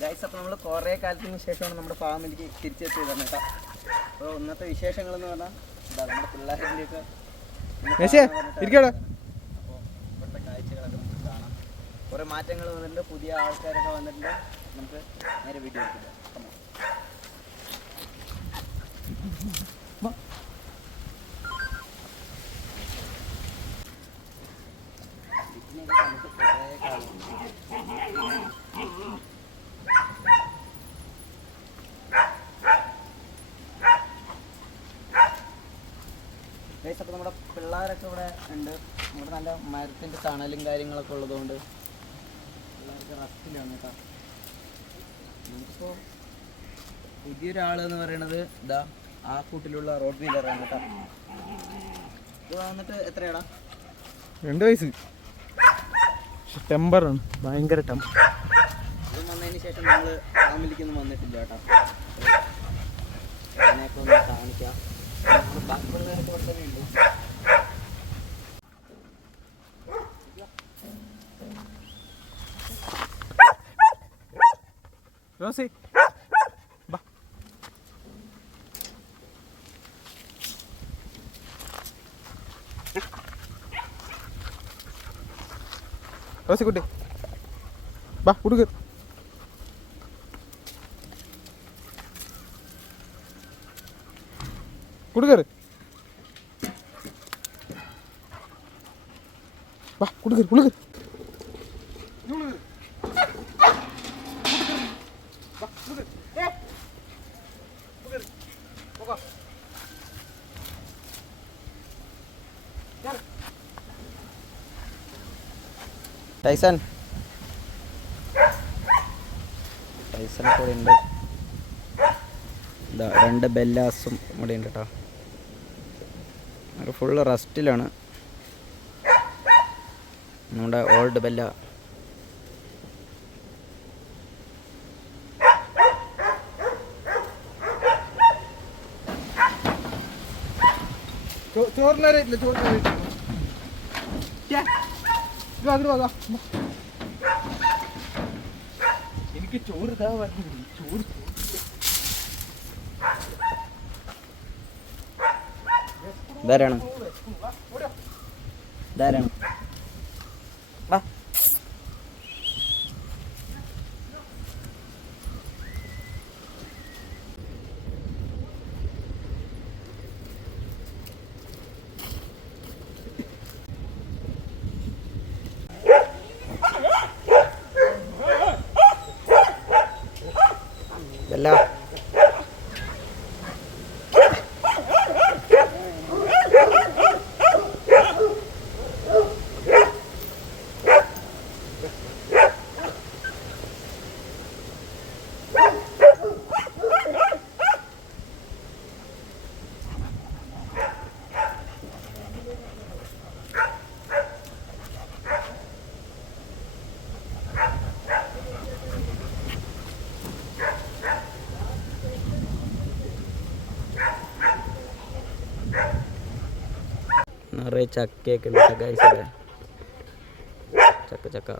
Guys, അപ്പോൾ നമ്മൾ കുറേ കാലത്തിന് ശേഷമാണ് നമ്മുടെ ഫാമിലിക്ക് തിരിച്ചെത്തിയതാണ് കേട്ടോ. അപ്പോൾ ഇന്നത്തെ വിശേഷങ്ങളെന്ന് പറഞ്ഞാൽ നമ്മുടെ പിള്ളേരിൻ്റെയൊക്കെ അപ്പോൾ ഇവിടുത്തെ കാഴ്ചകളൊക്കെ നമുക്ക് കാണാം. കുറേ മാറ്റങ്ങൾ വന്നിട്ടുണ്ട്, പുതിയ ആൾക്കാരൊക്കെ വന്നിട്ടുണ്ട്. നമുക്ക് നേരെ വീഡിയോ എടുക്കില്ല. നമുക്ക് കുറേ കാലം ഗൈസ്, അപ്പോൾ നമ്മുടെ പിള്ളേരൊക്കെ ഇവിടെ ഉണ്ട്. ഇവിടെ നല്ല മരത്തിൻ്റെ തണലും കാര്യങ്ങളൊക്കെ ഉള്ളതുകൊണ്ട് പിള്ളേർക്ക് റസ്റ്റിലാണ് കേട്ടോ. നമുക്കിപ്പോൾ പുതിയൊരാളെന്ന് പറയണത് ഇതാ ആ കൂട്ടിലുള്ള റോഡ് വീലറാണ് കേട്ടോ. ഇത് വന്നിട്ട് എത്രയാടാ? 2 വയസ്സ്. ടെമ്പറാണ്, ഭയങ്കര ടെമ്പർ. ഇത് വന്നതിന് ശേഷം നമ്മൾ ഫാമിലിക്കൊന്നും വന്നിട്ടില്ല കേട്ടോ. അതിനെയൊക്കെ ഒന്ന് കാണിക്കാം. ബാക്കി പിള്ളേരൊക്കെ ഇവിടെ തന്നെ ഉണ്ട്. റോസി ബാ. റോസി കുട്ടി ബാ, കൊടുക്ക്. കൊടുക്കറ് വാ, കൊടുക്കറ് കൊടുക്കറ്. ടൈസനെ കൂടെ ഉണ്ട്. ഇതാ 2 ബെല്ലാസും ഇവിടെ ഉണ്ട് കേട്ടോ. അത് ഫുള്ള് റസ്റ്റിലാണ്. നമ്മുടെ ഓൾഡ് ബെല്ല. ചോറിനറിയില്ല, എനിക്ക് ചോറ് ഇതാ പറഞ്ഞു. ചോറ് ധാരാളം ധാരാളം വാ. ഇതല്ല നിറയെ ചക്കയൊക്കെ ഉണ്ട് ഗൈസ്. ചക്ക ചക്ക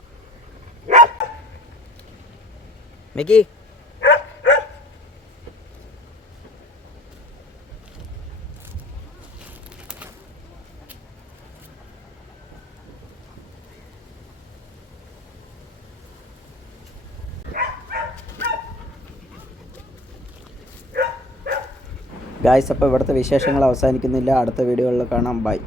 മിക്കി. ഗായ്സ്, അപ്പോൾ ഇവിടുത്തെ വിശേഷങ്ങൾ അവസാനിക്കുന്നില്ല. അടുത്ത വീഡിയോകളിൽ കാണാം. ബൈ.